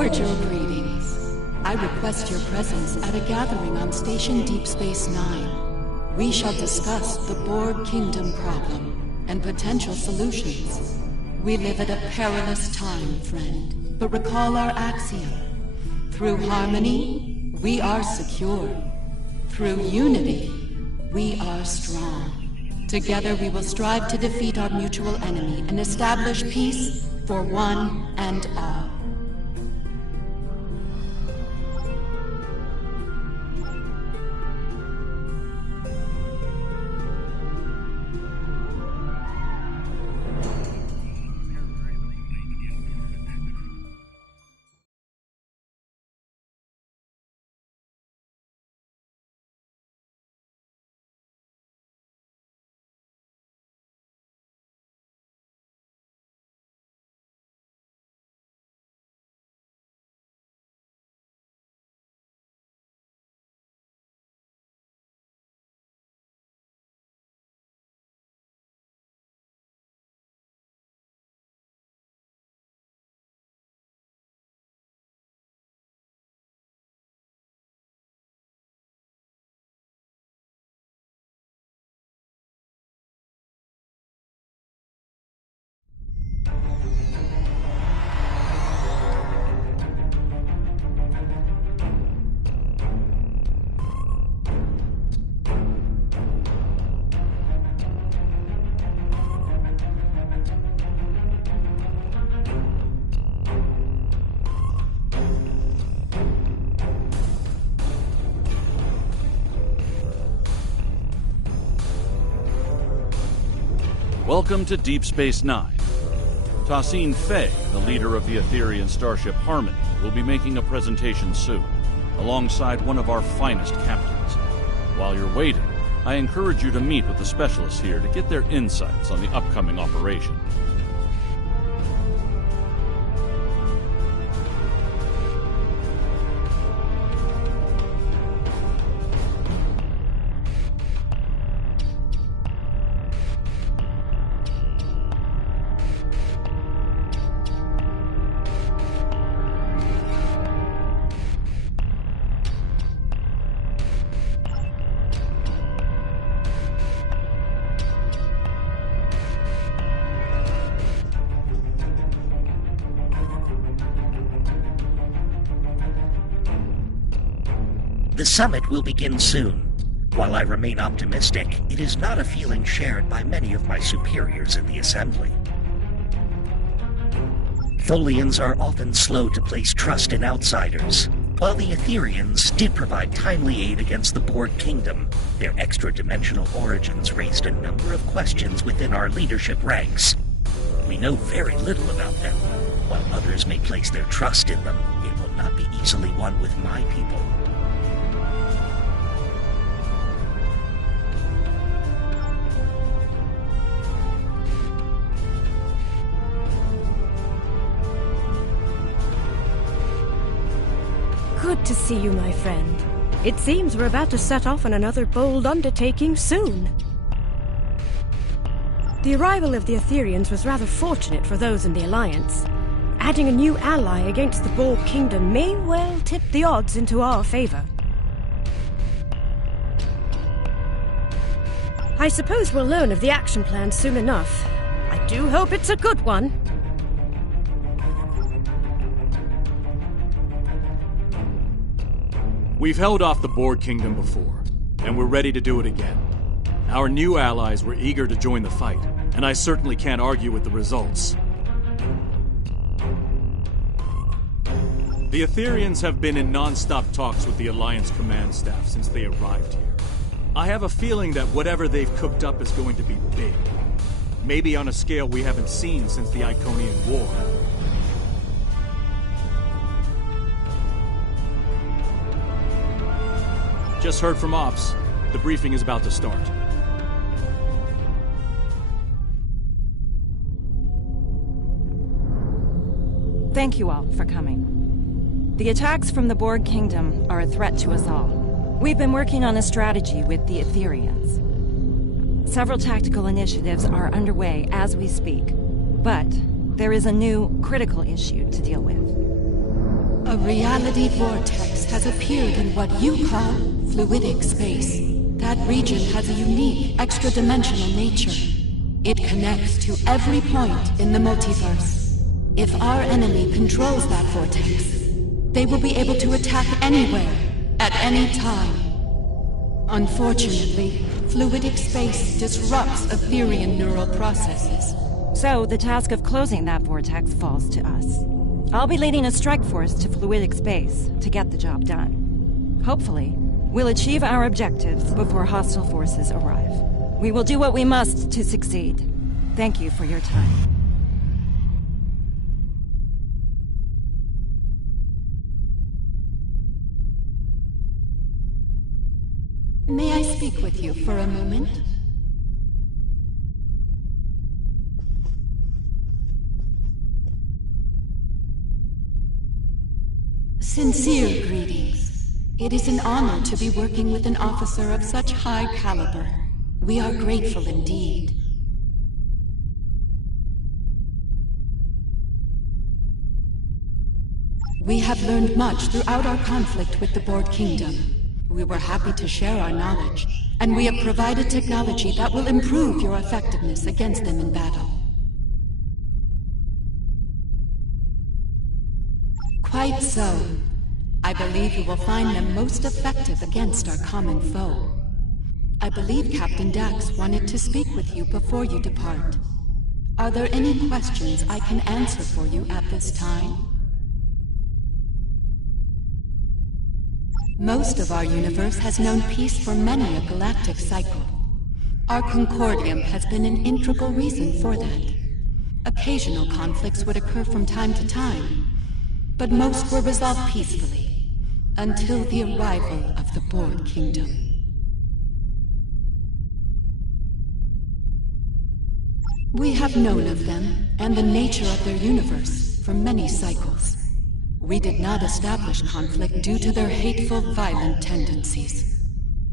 Cordial greetings. I request your presence at a gathering on Station Deep Space Nine. We shall discuss the Borg Kingdom problem and potential solutions. We live at a perilous time, friend, but recall our axiom. Through harmony, we are secure. Through unity, we are strong. Together we will strive to defeat our mutual enemy and establish peace for one and all. Welcome to Deep Space Nine. Tassine Fey, the leader of the Etherian starship Harmony, will be making a presentation soon, alongside one of our finest captains. While you're waiting, I encourage you to meet with the specialists here to get their insights on the upcoming operation. The summit will begin soon. While I remain optimistic, it is not a feeling shared by many of my superiors in the Assembly. Tholians are often slow to place trust in outsiders. While the Etherians did provide timely aid against the Borg Kingdom, their extra-dimensional origins raised a number of questions within our leadership ranks. We know very little about them. While others may place their trust in them, it will not be easily won with my people. Good to see you, my friend. It seems we're about to set off on another bold undertaking soon. The arrival of the Etherians was rather fortunate for those in the Alliance. Adding a new ally against the Borg Kingdom may well tip the odds into our favor. I suppose we'll learn of the action plan soon enough. I do hope it's a good one. We've held off the Borg Kingdom before, and we're ready to do it again. Our new allies were eager to join the fight, and I certainly can't argue with the results. The Etherians have been in non-stop talks with the Alliance command staff since they arrived here. I have a feeling that whatever they've cooked up is going to be big. Maybe on a scale we haven't seen since the Iconian War. Just heard from Ops. The briefing is about to start. Thank you all for coming. The attacks from the Borg Kingdom are a threat to us all. We've been working on a strategy with the Etherians. Several tactical initiatives are underway as we speak, but there is a new critical issue to deal with. A reality vortex has appeared in what you call fluidic space. That region has a unique, extra-dimensional nature. It connects to every point in the multiverse. If our enemy controls that vortex, they will be able to attack anywhere, at any time. Unfortunately, fluidic space disrupts Etherian neural processes. So, the task of closing that vortex falls to us. I'll be leading a strike force to fluidic space to get the job done. Hopefully, we'll achieve our objectives before hostile forces arrive. We will do what we must to succeed. Thank you for your time. May I speak with you for a moment? Sincere greetings. It is an honor to be working with an officer of such high caliber. We are grateful indeed. We have learned much throughout our conflict with the Borg Kingdom. We were happy to share our knowledge, and we have provided technology that will improve your effectiveness against them in battle. Quite so. I believe you will find them most effective against our common foe. I believe Captain Dax wanted to speak with you before you depart. Are there any questions I can answer for you at this time? Most of our universe has known peace for many a galactic cycle. Our Concordium has been an integral reason for that. Occasional conflicts would occur from time to time, but most were resolved peacefully, until the arrival of the Borg Kingdom. We have known of them, and the nature of their universe, for many cycles. We did not establish conflict due to their hateful, violent tendencies.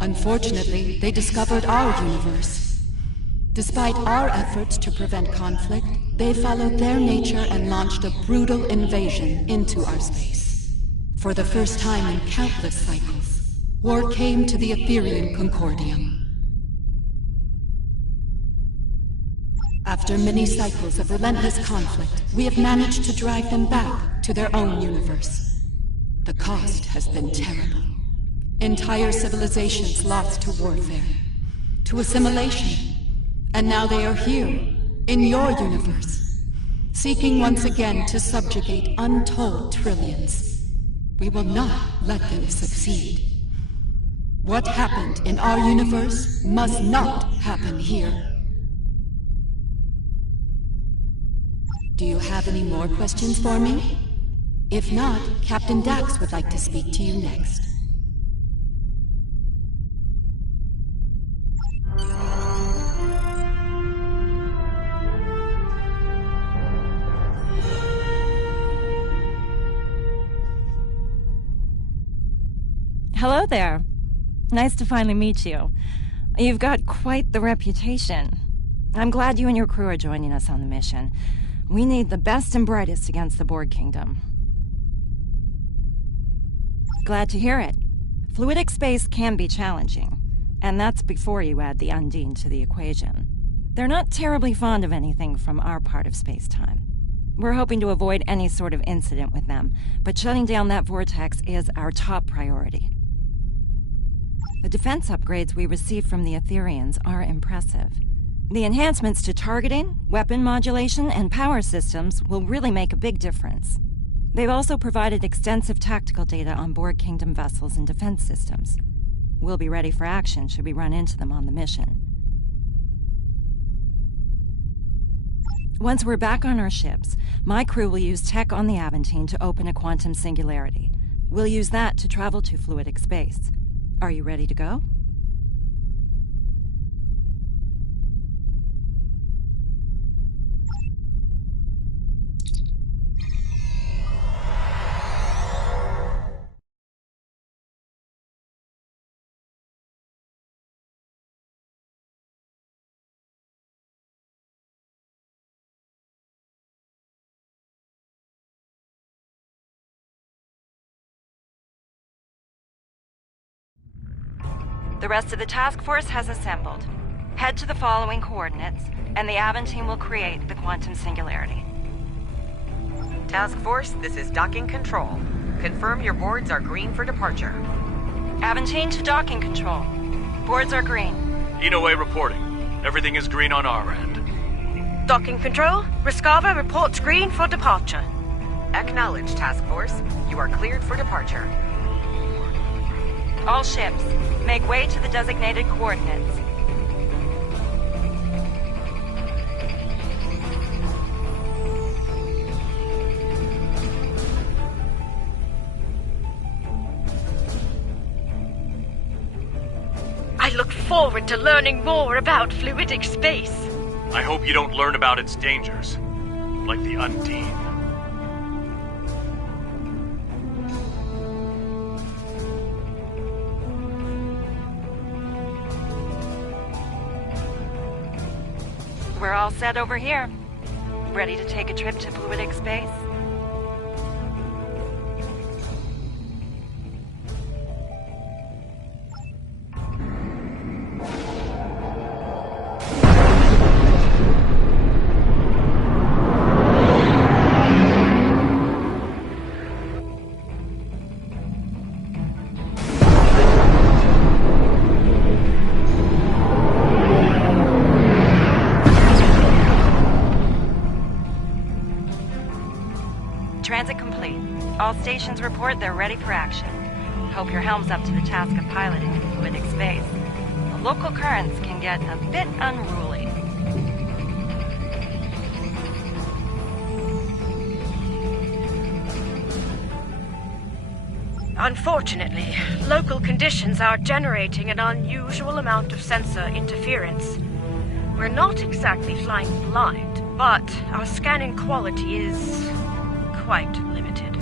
Unfortunately, they discovered our universe. Despite our efforts to prevent conflict, they followed their nature and launched a brutal invasion into our space. For the first time in countless cycles, war came to the Etherian Concordium. After many cycles of relentless conflict, we have managed to drive them back to their own universe. The cost has been terrible. Entire civilizations lost to warfare, to assimilation, and now they are here, in your universe, seeking once again to subjugate untold trillions. We will not let them succeed. What happened in our universe must not happen here. Do you have any more questions for me? If not, Captain Dax would like to speak to you next. Hello there. Nice to finally meet you. You've got quite the reputation. I'm glad you and your crew are joining us on the mission. We need the best and brightest against the Borg Kingdom. Glad to hear it. Fluidic space can be challenging, and that's before you add the Undine to the equation. They're not terribly fond of anything from our part of space-time. We're hoping to avoid any sort of incident with them, but shutting down that vortex is our top priority. The defense upgrades we received from the Etherians are impressive. The enhancements to targeting, weapon modulation, and power systems will really make a big difference. They've also provided extensive tactical data on Borg Kingdom vessels and defense systems. We'll be ready for action should we run into them on the mission. Once we're back on our ships, my crew will use tech on the Aventine to open a quantum singularity. We'll use that to travel to fluidic space. Are you ready to go? The rest of the task force has assembled. Head to the following coordinates, and the Aventine will create the quantum singularity. Task Force, this is docking control. Confirm your boards are green for departure. Aventine to docking control. Boards are green. Inoue reporting. Everything is green on our end. Docking control, Riskava reports green for departure. Acknowledged, Task Force. You are cleared for departure. All ships, make way to the designated coordinates. I look forward to learning more about fluidic space. I hope you don't learn about its dangers. Like the Undine. We're all set over here. Ready to take a trip to fluidic space? Transit complete. All stations report they're ready for action. Hope your helm's up to the task of piloting in fluidic space. The local currents can get a bit unruly. Unfortunately, local conditions are generating an unusual amount of sensor interference. We're not exactly flying blind, but our scanning quality is quite limited.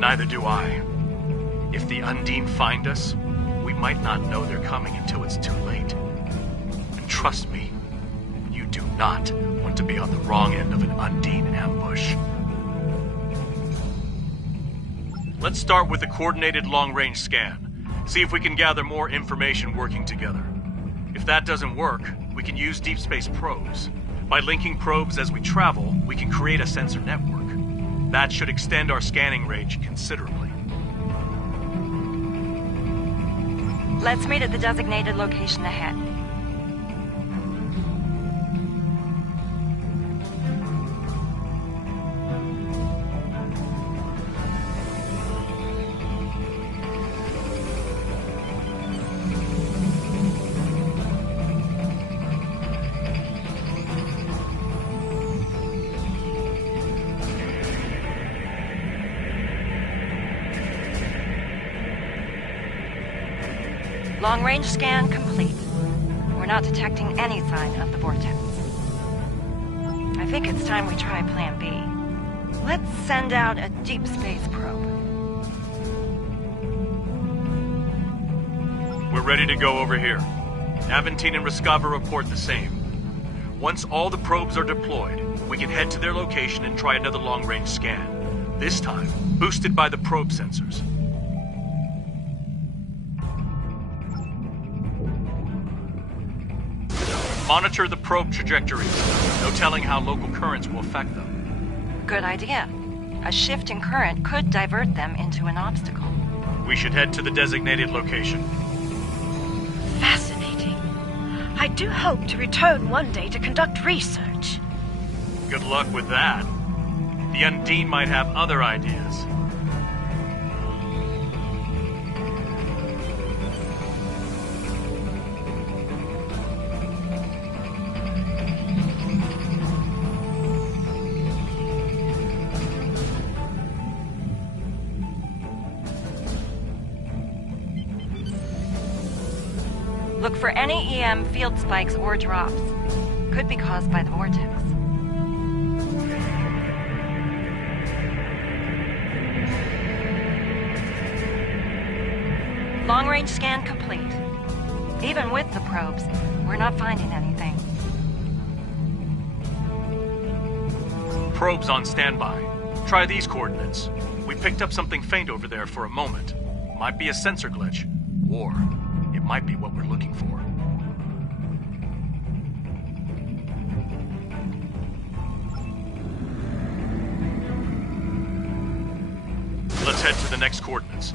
Neither do I. If the Undine find us, we might not know they're coming until it's too late. And trust me, you do not want to be on the wrong end of an Undine ambush. Let's start with a coordinated long-range scan. See if we can gather more information working together. If that doesn't work, we can use deep space probes. By linking probes as we travel, we can create a sensor network. That should extend our scanning range considerably. Let's meet at the designated location ahead. Long-range scan complete. We're not detecting any sign of the vortex. I think it's time we try Plan B. Let's send out a deep space probe. We're ready to go over here. Aventine and Riskava report the same. Once all the probes are deployed, we can head to their location and try another long-range scan. This time, boosted by the probe sensors. Monitor the probe trajectories. No telling how local currents will affect them. Good idea. A shift in current could divert them into an obstacle. We should head to the designated location. Fascinating. I do hope to return one day to conduct research. Good luck with that. The Undine might have other ideas. Look for any EM field spikes or drops. Could be caused by the vortex. Long-range scan complete. Even with the probes, we're not finding anything. Probes on standby. Try these coordinates. We picked up something faint over there for a moment. Might be a sensor glitch, or it might be what we're looking for. Let's head to the next coordinates.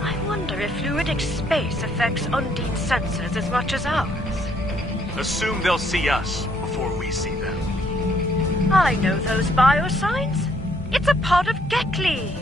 I wonder if fluidic space affects Undine's sensors as much as ours. Assume they'll see us before we see them. I know those biosigns. It's a pod of Gekli.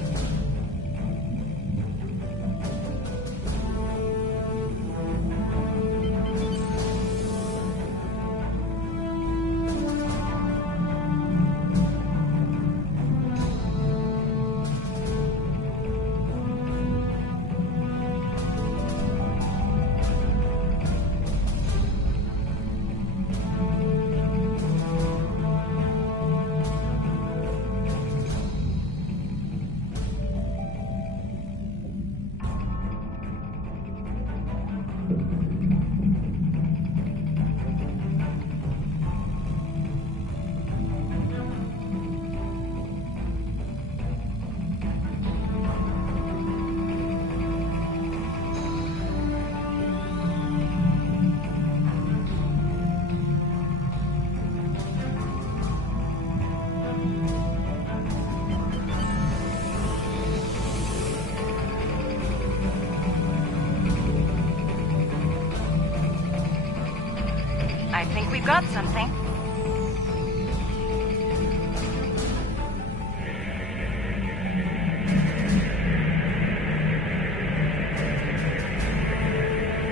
I think we've got something.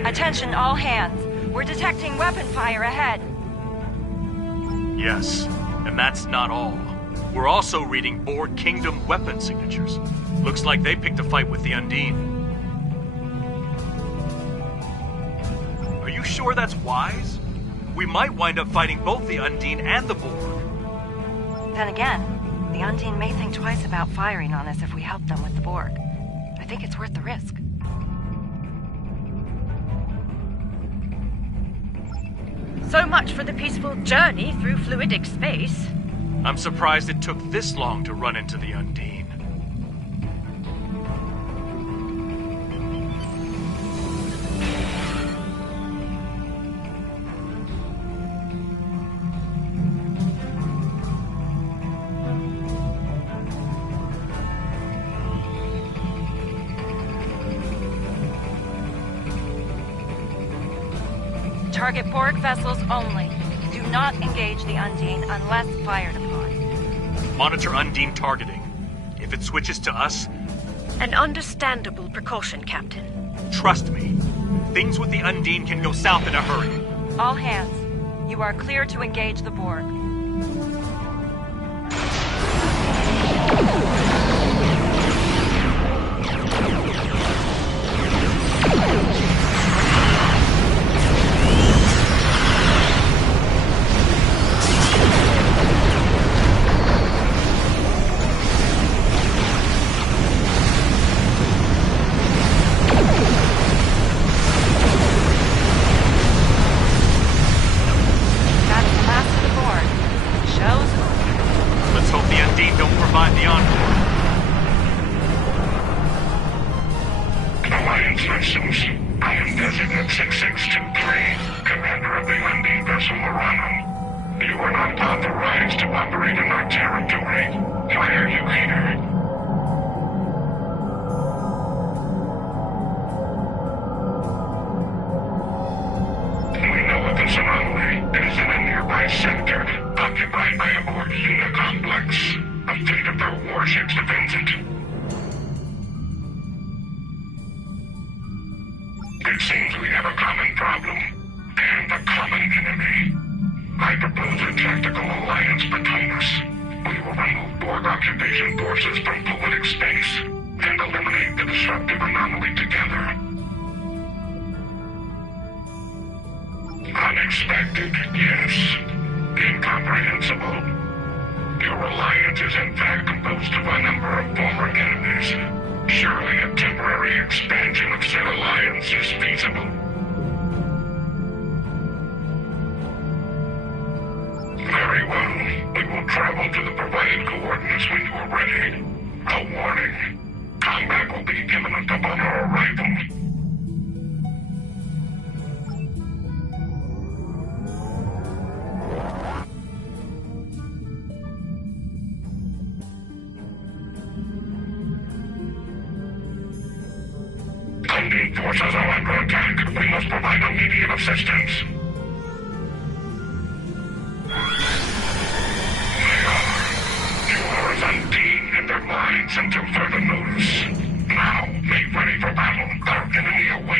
Attention all hands. We're detecting weapon fire ahead. Yes, and that's not all. We're also reading Borg Kingdom weapon signatures. Looks like they picked a fight with the Undine. Are you sure that's wise? We might wind up fighting both the Undine and the Borg. Then again, the Undine may think twice about firing on us if we help them with the Borg. I think it's worth the risk. So much for the peaceful journey through fluidic space. I'm surprised it took this long to run into the Undine. Target Borg vessels only. Do not engage the Undine unless fired upon. Monitor Undine targeting. If it switches to us... An understandable precaution, Captain. Trust me. Things with the Undine can go south in a hurry. All hands. You are clear to engage the Borg. It seems we have a common problem, and a common enemy. I propose a tactical alliance between us. We will remove Borg occupation forces from fluidic space, and eliminate the disruptive anomaly together. Unexpected, yes. Incomprehensible. Your alliance is in fact composed of a number of former enemies. Surely a temporary expansion of said alliance is feasible. Very well. We will travel to the provided coordinates when you are ready. A warning. Combat will be imminent upon our arrival. Undine forces are under attack. We must provide immediate assistance. You are as Undine in their minds until further notice. Now, make ready for battle. Our enemy awaits.